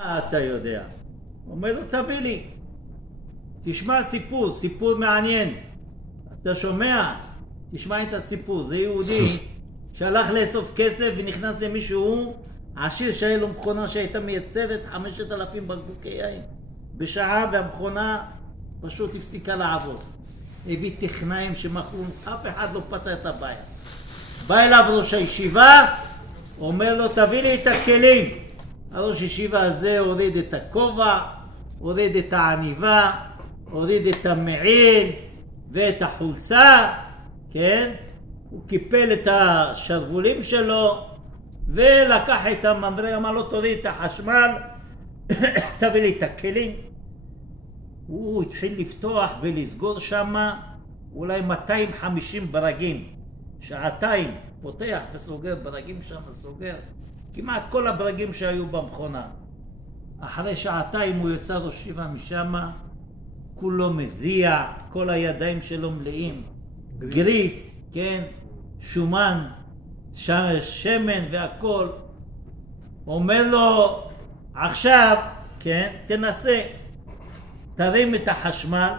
אתה יודע? אומר לו, תביא לי. תשמע סיפור מעניין. אתה שומע? תשמע את הסיפור. זה יהודי שהלך לאסוף כסף ונכנס למישהו עשיר שהיה לו מכונה שהייתה מייצרת 5,000 בקבוקי יין בשעה, והמכונה פשוט הפסיקה לעבוד. הביא טכנאים שמכרו, אף אחד לא פתר את הבעיה. בא אליו ראש הישיבה, אומר לו, תביא לי את הכלים. הראש הישיבה הזה הוריד את הכובע, הוריד את העניבה, הוריד את המעיל ואת החולצה, כן? הוא קיפל את השרוולים שלו ולקח את הממרא, אמר לו, תוריד את החשמל, תביא לי את הכלים. הוא התחיל לפתוח ולסגור שם אולי 250 ברגים. שעתיים פותח וסוגר ברגים שם, סוגר כמעט כל הברגים שהיו במכונה. אחרי שעתיים הוא יצא ראש ישיבה משם, כולו מזיע, כל הידיים שלו מלאים גריס, כן, שומן, שמן והכל. אומר לו, עכשיו, כן, תנסה, תרים את החשמל,